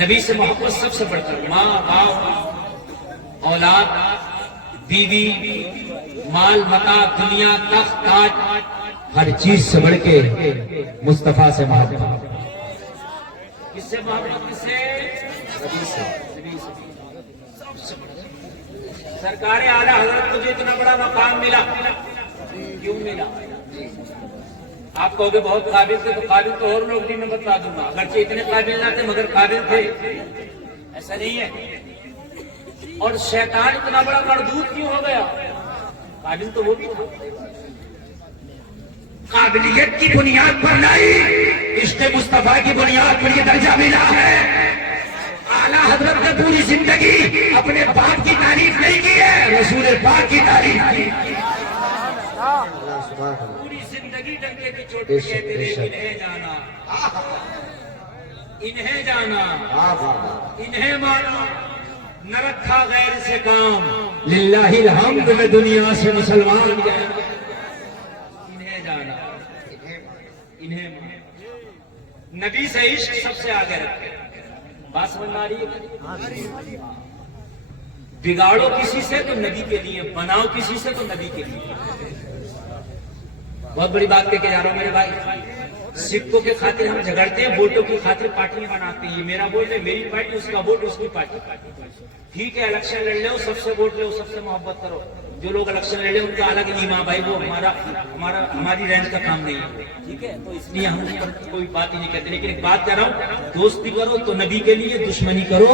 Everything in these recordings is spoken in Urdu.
نبی سے محبت سب سے بڑھ کر ماں باپ اولاد بیوی مال متاع دنیا تخت تاج ہر چیز سے بڑھ کے مصطفیٰ سے محبت. کس سے محبت؟ کس سے؟ نبی سے. سب سے بڑھ کر سرکار اعلیٰ حضرت تجھے اتنا بڑا مقام ملا کیوں ملا؟ آپ کہو گے بہت قابل تھے تو قابل تو اور لوگ بھی میں بتا دوں گا، اگرچہ اتنے قابل نہ تھے مگر قابل تھے. ایسا نہیں ہے. اور شیطان اتنا بڑا مردود کیوں ہو گیا؟ قابل تو وہ بھی تھا. قابلیت کی بنیاد پر نہیں، عشق مصطفیٰ کی بنیاد پر یہ درجہ ملا ہے. اعلیٰ حضرت نے پوری زندگی اپنے باپ کی تعریف نہیں کی ہے، رسول پاک کی تعریف کی. پوری زندگی ڈنکے کی چوٹ پہ کہتے رہے انہیں جانا انہیں جانا انہیں مانا، نہ رکھا غیر سے کام، للہ الحمد میں دنیا سے مسلمان گئے. انہیں جانا انہیں مانا، نبی سے عشق سب سے آگے رکھے. بات سمجھ آ رہی ہے؟ بگاڑو کسی سے تو نبی کے لیے، بناؤ کسی سے تو نبی کے لیے. بہت بڑی بات کہہ کے جا رہا ہوں میرے بھائی. سکوں کے خاطر ہم جھگڑتے ہیں، ووٹوں کی خاطر پارٹیاں بناتے ہیں. یہ میرا ووٹ ہے میری پارٹی، اس کا ووٹ اس کی پارٹی. ٹھیک ہے الیکشن لڑ لو، سب سے ووٹ لو، سب سے محبت کرو. جو لوگ الیکشن لڑ لے ان کا الگ نہیں، ماں بھائی وہ ہماری رینج کا کام نہیں ہے. ٹھیک ہے تو اس لیے ہم کوئی بات ہی نہیں کرتے. لیکن ایک بات کہہ رہا ہوں، دوستی کرو تو نبی کے لیے، دشمنی کرو.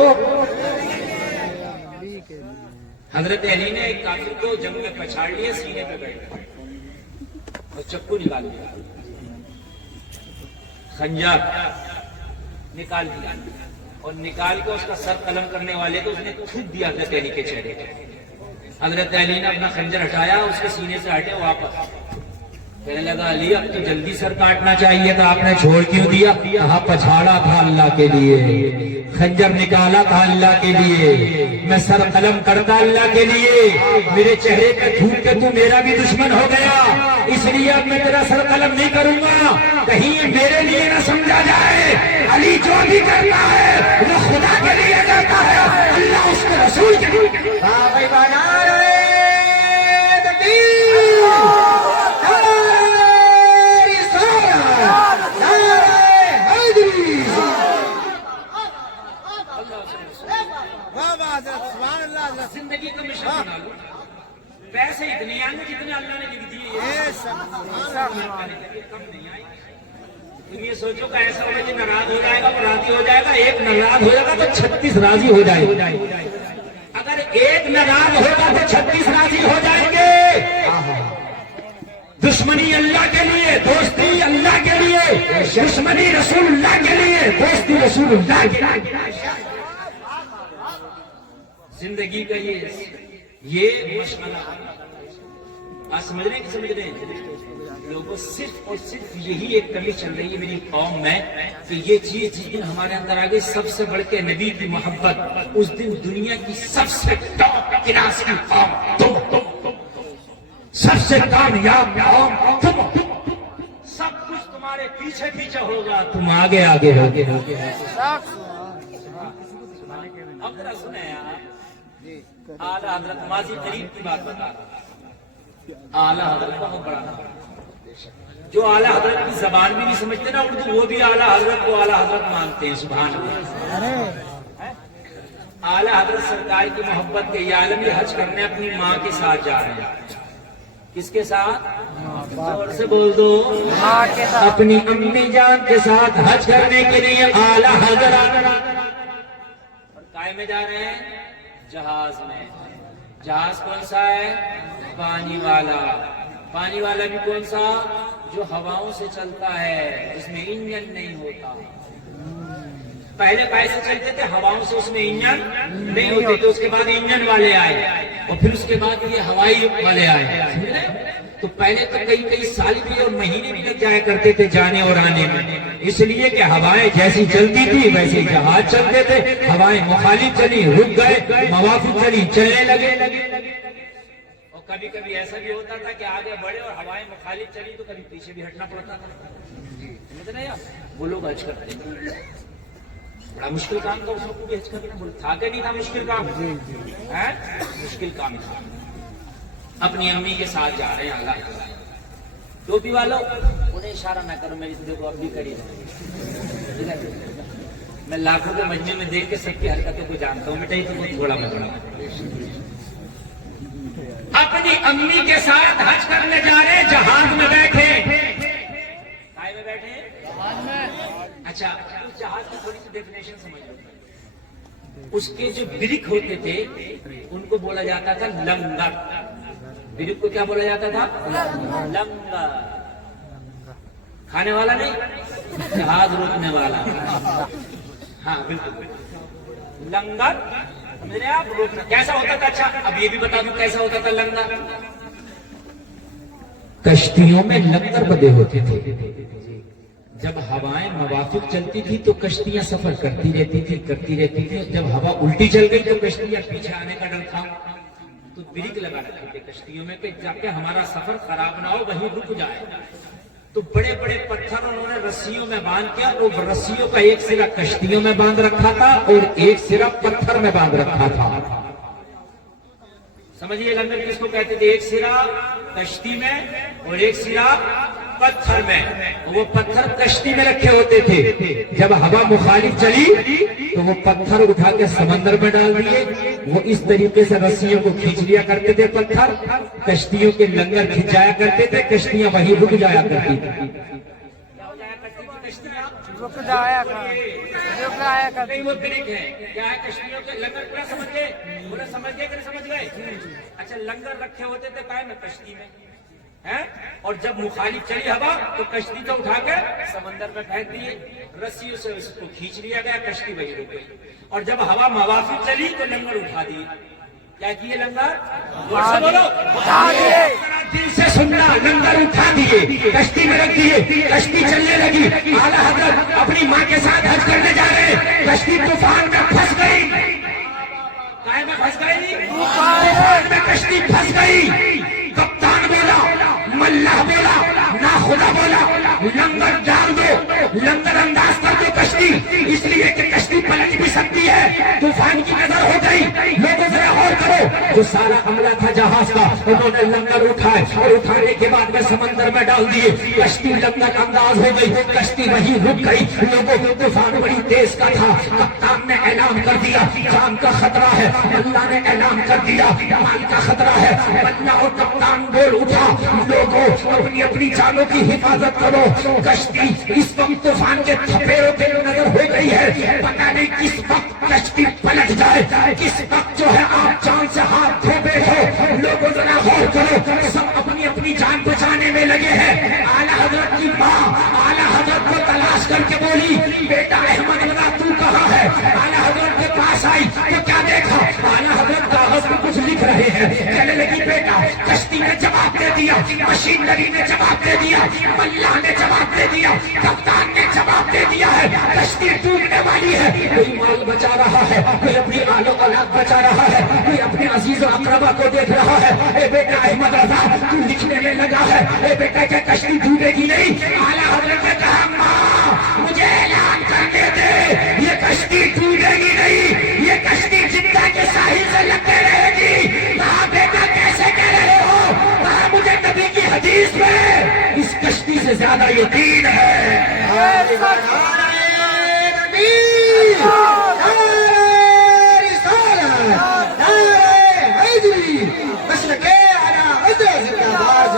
حضرت علی نے ایک کافر کو جنگ میں پچھاڑ لیا، سینے پہ بیٹھ اور چپو نکال دیا، خنجر نکال دیا اور نکال کے اس کا سر قلم کرنے والے کو اس نے خود دیا حضرت علی کے چہرے پہ. حضرت علی نے اپنا خنجر ہٹایا، اس کے سینے سے ہٹے واپس. کہنے لگا علی اب تو جلدی سر کاٹنا چاہیے تھا، آپ نے چھوڑ کیوں دیا؟ کہا پچھاڑا تھا اللہ کے لیے، خنجر نکالا تھا اللہ کے لیے، میں سر قلم کرتا اللہ کے لیے. میرے چہرے پہ تھوک کے تو میرا بھی دشمن ہو گیا، اس لیے اب میں تیرا سر قلم نہیں کروں گا، کہیں میرے لیے نہ سمجھا جائے. علی جو بھی کرتا ہے وہ خدا کے لیے کرتا ہے، اللہ اس کے رسول کے لیے. زندگی کا مشن بنا لو. پیسے اتنے آئیں گے جتنے اللہ نے لکھ دیے، کم نہیں آئے. تم یہ سوچو کہ ایسا ہوگا کہ ناراض ہو جائے گا وہ راضی ہو جائے گا. ایک ناراض ہو جائے گا تو 36 راضی ہو جائے گا. اگر ایک ناراض ہوگا تو 36 راضی ہو جائیں گے. دشمنی اللہ کے لیے، دوستی اللہ کے لیے، دشمنی رسول اللہ کے لیے، دوستی رسول اللہ کے لیے. زندگی کا یہ مشغلہ آپ سمجھ رہے ہیں کہ سمجھ رہے ہیں؟ لوگوں صرف اور صرف یہی ایک کمی چل رہی ہے میری قوم میں کہ یہ چیز جس دن ہمارے اندر آ گئی، سب سے بڑھ کے نبی کی محبت، اس دن دنیا کی سب سے ٹاپ کلاس کی قوم تم، سب سے کامیاب قوم تم. سب کچھ تمہارے پیچھے پیچھے ہوگا، تم آگے آگے ہوگے. اب ذرا سنیں آپ، اعلیٰ حضرت ماضی قریب کی بات بتا رہا. اعلیٰ حضرت بہت بڑا نام، جو اعلیٰ حضرت کی زبان بھی نہیں سمجھتے نا اردو، وہ بھی اعلیٰ حضرت کو اعلیٰ حضرت مانتے ہیں. سبحان اللہ. اعلیٰ حضرت سرکار کی محبت کے یہ عالمی حج کرنے اپنی ماں کے ساتھ جا رہے ہیں. کس کے ساتھ؟ اور سے بول دو، اپنی امی جان کے ساتھ حج کرنے کے لیے اعلیٰ حضرت. اور کائے میں جا رہے ہیں؟ جہاز میں. جہاز کون سا ہے؟ پانی والا. پانی والا بھی کون سا؟ جو ہواؤں سے چلتا ہے، اس میں انجن نہیں ہوتا. پہلے پیسے چلتے تھے ہواؤں سے، اس میں انجن نہیں ہوتے تھے. اس کے بعد انجن والے آئے اور پھر اس کے بعد یہ ہوائی والے آئے. تو پہلے تو کئی سال بھی اور مہینے بھی لگ جایا کرتے تھے جانے اور آنے میں، اس لیے کہ ہوائیں جیسی چلتی تھی ویسے جہاز چلتے تھے. ہوائیں مخالف چلی رک گئے، موافق چلی چلنے لگے. اور کبھی کبھی ایسا بھی ہوتا تھا کہ آگے بڑھے اور ہوائیں مخالف چلی تو کبھی پیچھے بھی ہٹنا پڑتا تھا. سمجھ رہے ہیں آپ؟ وہ لوگ حج کرتے ہیں. بڑا مشکل کام تھا اس وقت بھی حج کرنا، بولے تھا کہ نہیں تھا مشکل کام؟ مشکل کام تھا. اپنی امی کے ساتھ جا رہے ہیں اللہ. ٹوپی والوں انہیں اشارہ نہ کرو، میری تو دیکھو اب بھی کری رہے. میں لاکھوں کے مجمع میں دیکھ کے سب کی حرکتوں کو جانتا ہوں، بیٹا یہ تو بہت تھوڑا مجمع. اپنی امی کے ساتھ حج کرنے جا رہے، جہاز میں بیٹھے. کائے میں بیٹھے؟ اچھا اس جہاز کی تھوڑی سی ڈیفینیشن سمجھ لو. اس کے جو برک ہوتے تھے ان کو بولا جاتا تھا لنگر. برک کو کیا بولا جاتا تھا؟ لنگر. کھانے والا نہیں، جہاز روکنے والا. ہاں بالکل لنگر سمجھ رہے آپ؟ روکنا کیسا ہوتا تھا؟ اچھا اب یہ بھی بتا دوں کیسا ہوتا تھا لنگر. کشتیوں میں لنگر بندے ہوتے تھے. جب ہوائیں موافق چلتی تھی تو کشتیاں سفر کرتی رہتی تھی. جب ہوا الٹی چل گئی تو کشتیاں پیچھے آنے کا ڈر تھا تو بریک لگا رکھتے تھے کشتیوں میں کہ جب کہ ہمارا سفر خراب نہ ہو وہیں رک جائے. تو بڑے بڑے پتھر انہوں نے رسیوں میں باندھ کیا. وہ رسیوں کا ایک سرا کشتیوں میں باندھ رکھا تھا اور ایک سرا پتھر میں باندھ رکھا تھا. سمجھیے لنگر کس کو کہتے تھے؟ ایک سرا کشتی میں اور ایک سرا پتھر میں. وہ پتھر کشتی میں رکھے ہوتے تھے. جب ہوا مخالف چلی تو وہ پتھر اٹھا کے سمندر میں ڈال دیے. وہ اس طریقے سے رسیوں کو کھینچ لیا کرتے تھے. پتھر کشتیوں کے لنگر کھینچایا کرتے تھے. کشتیاں وہیں رک جایا کرتی تھی. وہ برک ہے کیا ہے کشتیوں کے لنگر. پورا سمجھ گئے؟ پورا سمجھ گئے کہ نہیں سمجھ گئے؟ اچھا لنگر رکھے ہوتے تھے کائے میں؟ کشتی میں. اور جب مخالف چلی ہوا تو کشتی تو اٹھا کے سمندر میں پھینک دیے. رسیوں سے اس کو کھینچ لیا گیا. کشتی وہی رک گئی. اور جب ہوا موافق چلی تو لنگر اٹھا دیے. کیا کیے لنگر؟ بولو دل سے سننا. لنگر اٹھا دیے کشتی میں رکھ دیے. کشتی چلنے لگی. اعلیٰ حضرت اپنی ماں کے ساتھ حج کرنے جا رہے. کشتی طوفان میں پھنس گئی. کائے میں پھنس گئی؟ طوفان میں کشتی پھنس گئی. کپتان بولا، ملہ بولا، نا خدا بولا لنگر ڈال دو، لنگر انداز کر دو کشتی. اس لیے کہ کشتی پلٹ بھی سکتی ہے. طوفان کی نظر ہو گئی. لوگوں سے غور کرو. جو سارا عملہ تھا جہاز کا انہوں نے لنگر اٹھائے اور اٹھانے کے بعد میں سمندر میں ڈال دیے. کشتی لنگر انداز ہو گئی. کشتی وہیں رک گئی. لوگوں کو طوفان بڑی تیز کا تھا. کپتان نے اعلان کر دیا جان کا خطرہ ہے. اللہ نے اعلان کر دیا مال کا خطرہ ہے. اللہ اور کپتان بول اٹھا لوگوں اپنی اپنی جانوں کی حفاظت کرو. کشتی اس وقت طوفان کے تھپیڑوں پہ نظر ہو گئی ہے. پتہ نہیں کس وقت کشتی پلٹ جائے. کس وقت جو ہے آپ جان سے ہاتھ دھو بیٹھو. لوگوں ذرا غور کرو. سب اپنی اپنی جان بچانے میں لگے ہیں. اعلیٰ حضرت کی ماں اعلیٰ حضرت کو تلاش کر کے بولی بیٹا احمد رضا تو کہاں ہے؟ اعلیٰ حضرت کے پاس آئی تو کیا دیکھا؟ اعلیٰ حضرت کاغذ پہ کچھ لکھ رہے ہیں. کہنے لگی بیٹا کشتی نے جواب دے دیا، مشینری نے جواب دے دیا، اللہ نے جواب دے دیا، کپتان نے جواب دے دیا ہے. کشتی ڈوبنے والی ہے. کوئی مال بچا رہا ہے، کوئی اپنی آل و اولاد بچا رہا ہے، کوئی اپنے عزیز و اقربا کو دیکھ رہا ہے. اے بیٹا احمد رضا تو لکھنے میں لگا ہے. اے بیٹا کیا کشتی ڈوبے گی نہیں؟ اعلیٰ حضرت نے کہا ماں مجھے اعلان کرنے دے یہ کشتی ڈوبے گی نہیں. یہ کشتی جدہ کے ساحل سے لگتے رہے گی. کہا بیٹا کیسے کہہ رہے ہو؟ کہا مجھے نبی کی حدیث میں اس کشتی سے زیادہ یقین ہے.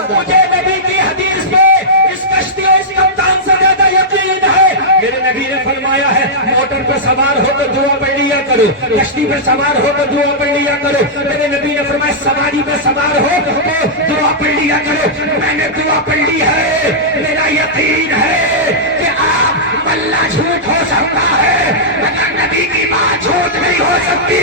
مجھے نبی کی حدیث پہ اس کشتی اور اس کپتان سے زیادہ یقین ہے. میرے نبی نے فرمایا ہے موٹر پہ سوار ہو تو دعا پڑھ لیا کرو، کشتی پہ سوار ہو تو دعا پڑھ لیا کرو. میرے نبی نے فرمایا سواری پہ سوار ہو تو دعا پڑھ لیا کرو. میں نے دعا پڑھ لی ہے. میرا یقین ہے کہ آپ اللہ جھوٹ ہو سکتا ہے مگر نبی کی بات جھوٹ نہیں ہو سکتی.